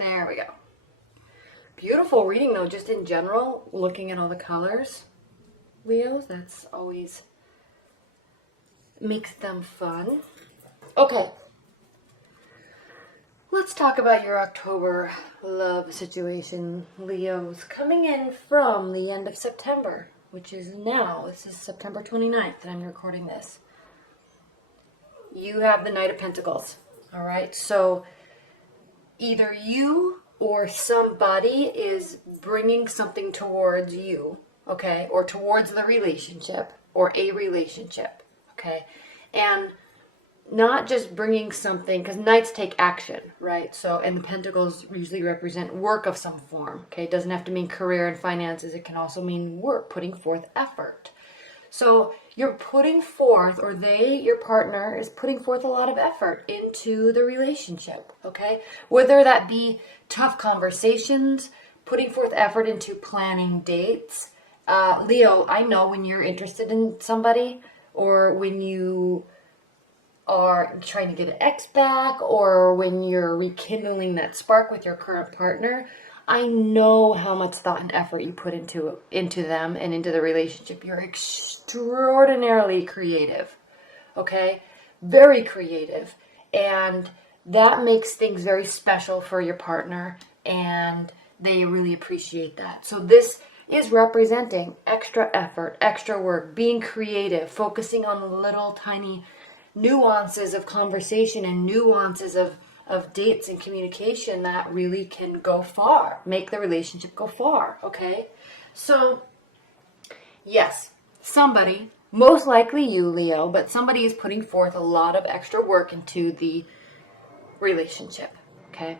There we go. Beautiful reading though, just in general, looking at all the colors, Leos, that's always makes them fun. Okay. Let's talk about your October love situation, Leos, coming in from the end of September, which is now. This is September 29th that I'm recording this. You have the Knight of Pentacles, all right? So either you or somebody is bringing something towards you, okay, or towards the relationship or a relationship, okay? And not just bringing something, because knights take action, right? So, and the pentacles usually represent work of some form, okay? It doesn't have to mean career and finances. It can also mean work, putting forth effort. So you're putting forth, or your partner is putting forth a lot of effort into the relationship, okay? Whether that be tough conversations, putting forth effort into planning dates. Leo, I know when you're interested in somebody, or when you are trying to get an ex back, or when you're rekindling that spark with your current partner, I know how much thought and effort you put into them and into the relationship. You're extraordinarily creative, okay? Very creative. And that makes things very special for your partner, and they really appreciate that. So this is representing extra effort, extra work, being creative, focusing on little tiny nuances of conversation and nuances of dates and communication that really can go far, make the relationship go far, okay? So, yes, somebody, most likely you, Leo, but somebody is putting forth a lot of extra work into the relationship, okay?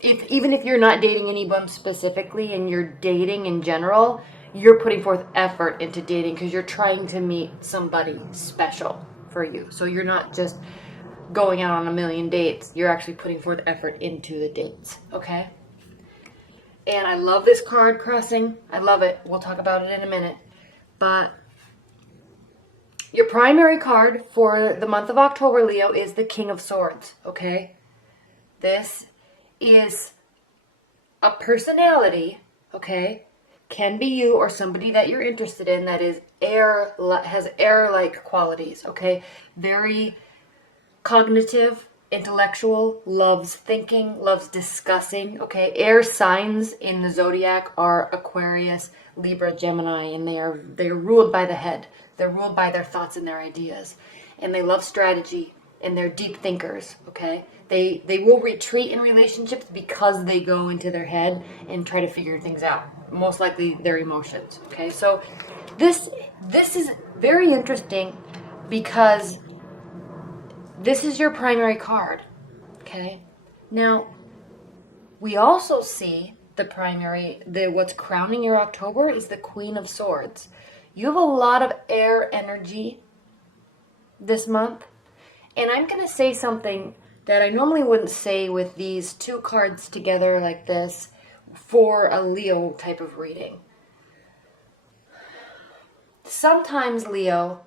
Even if you're not dating anyone specifically and you're dating in general, you're putting forth effort into dating because you're trying to meet somebody special for you. So you're not just going out on a million dates. You're actually putting forth effort into the dates, okay? And I love this card crossing. I love it. We'll talk about it in a minute. But your primary card for the month of October, Leo, is the King of Swords, okay? This is a personality, okay? Can be you or somebody that you're interested in that is has air-like qualities, okay? Very cognitive, intellectual, loves thinking, loves discussing, okay? Air signs in the zodiac are Aquarius, Libra, Gemini, and they are ruled by the head. They're ruled by their thoughts and their ideas. And they love strategy, and they're deep thinkers, okay? They will retreat in relationships because they go into their head and try to figure things out. Most likely their emotions, okay? So this is very interesting because this is your primary card, okay? Now, we also see what's crowning your October is the Queen of Swords. You have a lot of air energy this month, and I'm going to say something that I normally wouldn't say with these two cards together like this for a Leo type of reading. Sometimes, Leo,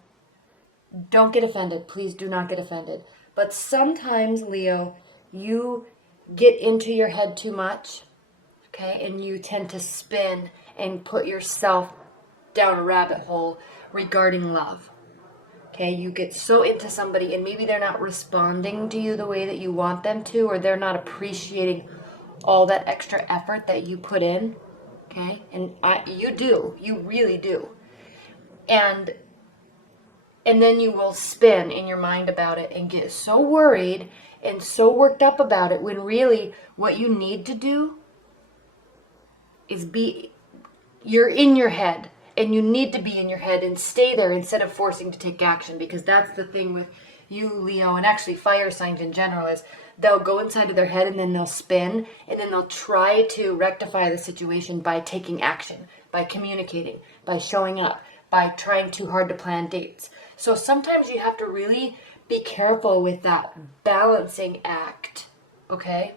don't get offended. Please do not get offended. But sometimes, Leo, you get into your head too much, okay? And you tend to spin and put yourself down a rabbit hole regarding love. Okay, you get so into somebody and maybe they're not responding to you the way that you want them to, or they're not appreciating all that extra effort that you put in, okay? And you really do. And then you will spin in your mind about it and get so worried and so worked up about it when really what you need to do is you're in your head. And you need to be in your head and stay there instead of forcing to take action, because that's the thing with you, Leo, and actually fire signs in general is they'll go inside of their head and then they'll spin and then they'll try to rectify the situation by taking action, by communicating, by showing up, by trying too hard to plan dates. So sometimes you have to really be careful with that balancing act, okay?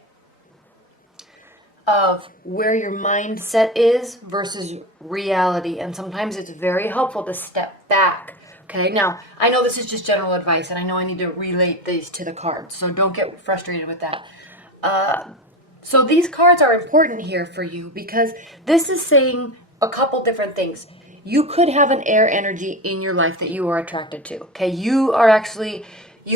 Of where your mindset is versus reality. And sometimes it's very helpful to step back. Okay, now I know this is just general advice and I know I need to relate these to the cards, so don't get frustrated with that. So these cards are important here for you because this is saying a couple different things. You could have an air energy in your life that you are attracted to. Okay, you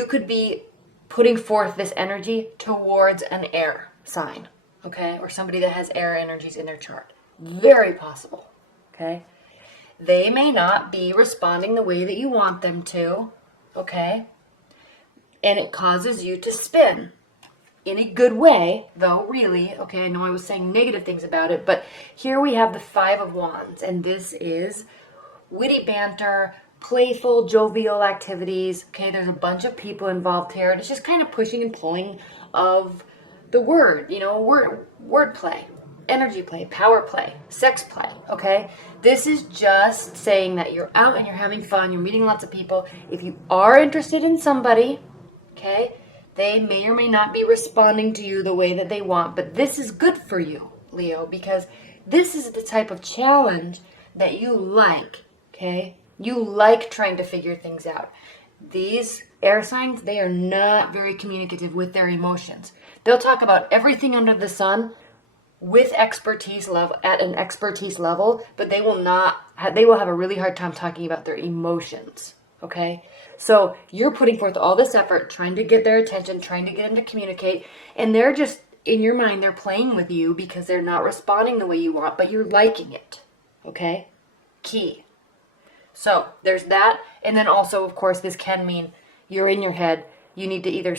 could be putting forth this energy towards an air sign. Okay, or somebody that has air energies in their chart. Very possible. Okay, they may not be responding the way that you want them to. Okay, and it causes you to spin. In a good way, though, really. Okay, I know I was saying negative things about it, but here we have the Five of Wands, and this is witty banter, playful, jovial activities. Okay, there's a bunch of people involved here, and it's just kind of pushing and pulling of the word, word play, energy play, power play, sex play. Okay, this is just saying that you're out and you're having fun, you're meeting lots of people. If you are interested in somebody, okay, they may or may not be responding to you the way that they want, but this is good for you, Leo, because this is the type of challenge that you like, okay? You like trying to figure things out. These air signs, they are not very communicative with their emotions. They'll talk about everything under the sun with expertise level, at an expertise level, but they will have a really hard time talking about their emotions, okay? So you're putting forth all this effort, trying to get their attention, trying to get them to communicate, and they're just, in your mind, they're playing with you because they're not responding the way you want, but you're liking it, okay? Key. So there's that, and then also, of course, this can mean you're in your head. You need to either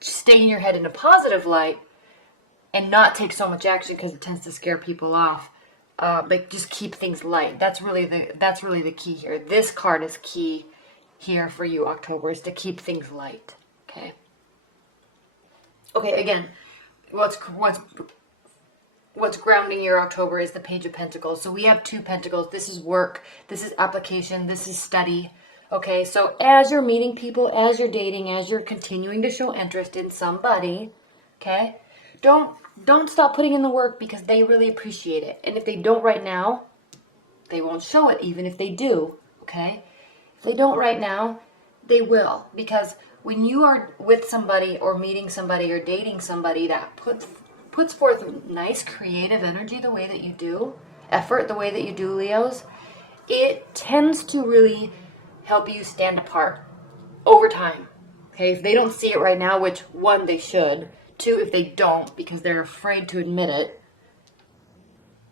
stay in your head in a positive light and not take so much action because it tends to scare people off, but just keep things light. That's really the key here. This card is key here for you, October, is to keep things light. Okay, again, what's grounding your October is the Page of Pentacles. So we have two pentacles. This is work, this is application, this is study. Okay, so as you're meeting people, as you're dating, as you're continuing to show interest in somebody, okay, don't stop putting in the work because they really appreciate it. And if they don't right now, they won't show it, even if they do, okay? If they don't right now, they will. Because when you are with somebody or meeting somebody or dating somebody that puts forth nice creative energy the way that you do, effort the way that you do, Leos, it tends to really help you stand apart over time. Okay, if they don't see it right now, which one, they should. Two, if they don't, because they're afraid to admit it,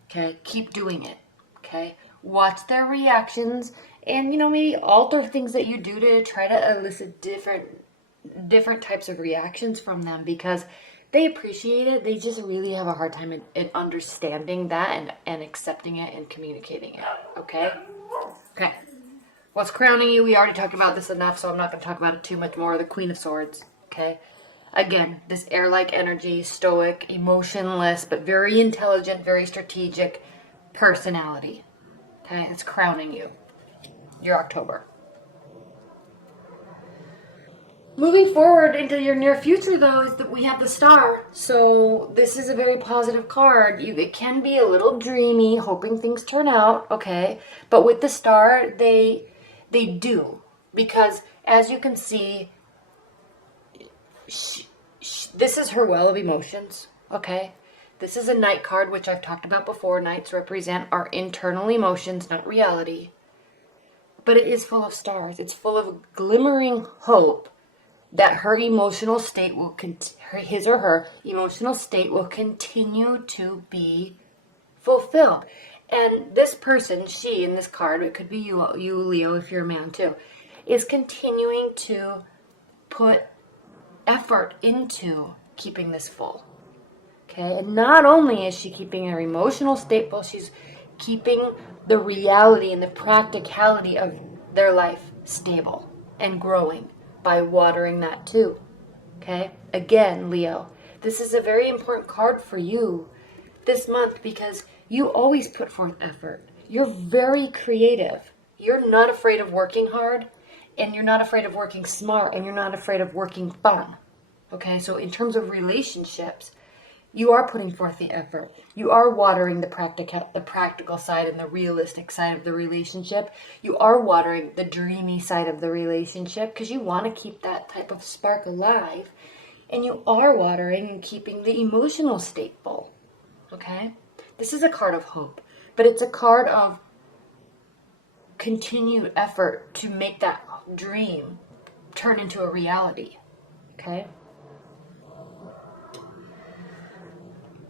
okay, keep doing it. Okay, watch their reactions and, maybe alter things that you do to try to elicit different types of reactions from them, because they appreciate it. They just really have a hard time in understanding that and accepting it and communicating it. Okay. What's crowning you? We already talked about this enough, so I'm not going to talk about it too much more. The Queen of Swords. Okay. Again, this air-like energy, stoic, emotionless, but very intelligent, very strategic personality. Okay, it's crowning you. Your October. Moving forward into your near future, though, is that we have the Star. So this is a very positive card. It can be a little dreamy, hoping things turn out, okay? But with the Star, they do. Because, as you can see, this is her well of emotions, okay? This is a Knight card, which I've talked about before. Knights represent our internal emotions, not reality. But it is full of stars. It's full of glimmering hope that her emotional state will, his or her emotional state will continue to be fulfilled. And this person, she in this card, it could be you Leo, if you're a man too, is continuing to put effort into keeping this full. Okay, and not only is she keeping her emotional state full, she's keeping the reality and the practicality of their life stable and growing by watering that too. Okay, again, Leo, this is a very important card for you this month because you always put forth effort. You're very creative. You're not afraid of working hard, and you're not afraid of working smart, and you're not afraid of working fun. Okay, so in terms of relationships, you are putting forth the effort. You are watering the practical side and the realistic side of the relationship. You are watering the dreamy side of the relationship because you want to keep that type of spark alive. And you are watering and keeping the emotional state full. Okay? This is a card of hope, but it's a card of continued effort to make that dream turn into a reality. Okay?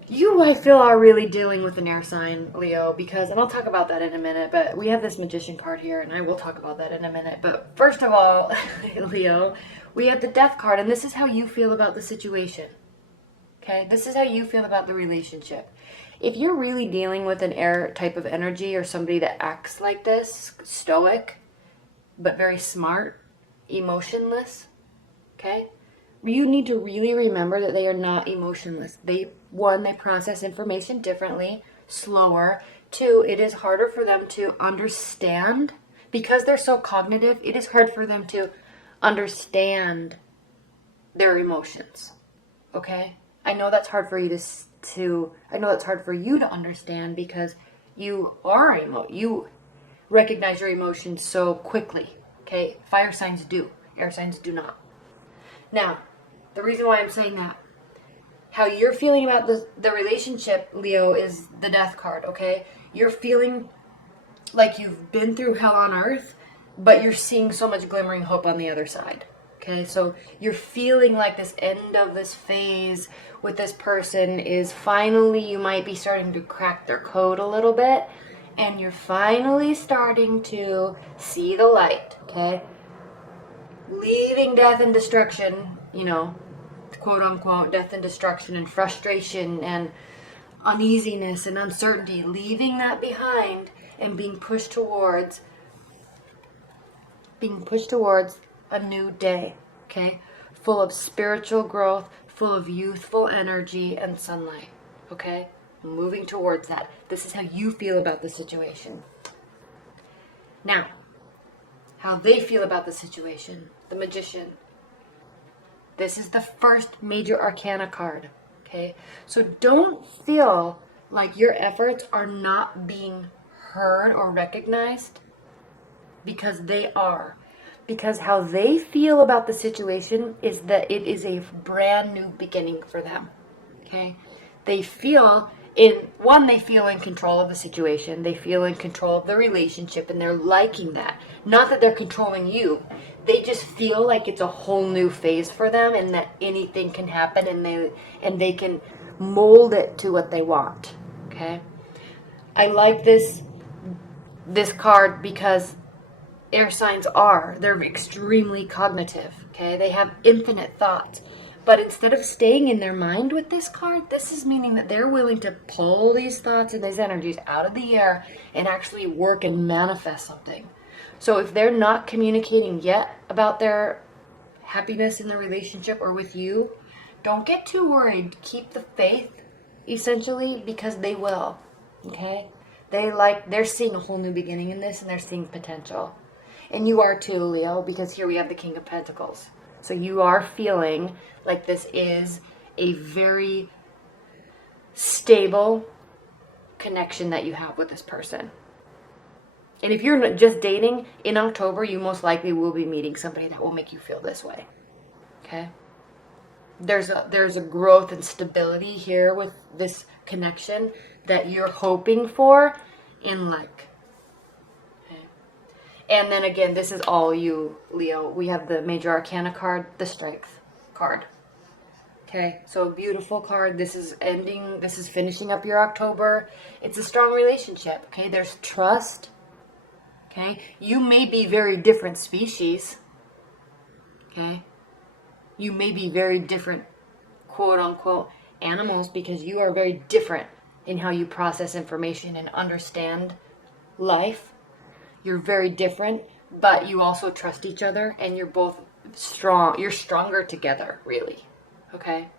You, I feel, are really dealing with an air sign, Leo, because, and I'll talk about that in a minute, but we have this Magician card here, and I will talk about that in a minute. But first of all, Leo, we have the Death card, and this is how you feel about the situation. Okay? This is how you feel about the relationship. If you're really dealing with an air type of energy or somebody that acts like this, stoic, but very smart, emotionless, okay? You need to really remember that they are not emotionless. They process information differently, slower. Two, it is harder for them to understand. Because they're so cognitive, it is hard for them to understand their emotions. Okay? I know that's hard for you to understand because you recognize your emotions so quickly. Okay? Fire signs do. Air signs do not. Now, the reason why I'm saying that, how you're feeling about the relationship, Leo, is the Death card, okay? You're feeling like you've been through hell on earth, but you're seeing so much glimmering hope on the other side, okay? So you're feeling like this end of this phase with this person is finally, you might be starting to crack their code a little bit, and you're finally starting to see the light, okay? Leaving death and destruction, quote unquote, death and destruction and frustration and uneasiness and uncertainty, leaving that behind and being pushed towards a new day, okay? Full of spiritual growth, full of youthful energy and sunlight, okay? Moving towards that. This is how you feel about the situation. Now, how they feel about the situation, the Magician. This is the first major arcana card, okay? So don't feel like your efforts are not being heard or recognized, because they are. Because how they feel about the situation is that it is a brand new beginning for them, okay? They feel they feel in control of the situation. They feel in control of the relationship, and they're liking that. Not that they're controlling you. They just feel like it's a whole new phase for them, and that anything can happen, and they can mold it to what they want. Okay? I like this card because air signs they're extremely cognitive. Okay? They have infinite thoughts. But instead of staying in their mind with this card, this is meaning that they're willing to pull these thoughts and these energies out of the air and actually work and manifest something. So if they're not communicating yet about their happiness in the relationship or with you, don't get too worried. Keep the faith, essentially, because they will. Okay? They're seeing a whole new beginning in this, and they're seeing potential. And you are too, Leo, because here we have the King of Pentacles. So you are feeling like this is a very stable connection that you have with this person. And if you're just dating, in October, you most likely will be meeting somebody that will make you feel this way. Okay? There's a growth and stability here with this connection that you're hoping for in like. And then again, this is all you, Leo. We have the Major Arcana card, the Strength card. Okay, so a beautiful card. This is finishing up your October. It's a strong relationship, okay? There's trust, okay? You may be very different species, okay? You may be very different, quote unquote, animals, because you are very different in how you process information and understand life. You're very different, but you also trust each other, and you're both strong. You're stronger together, really. Okay?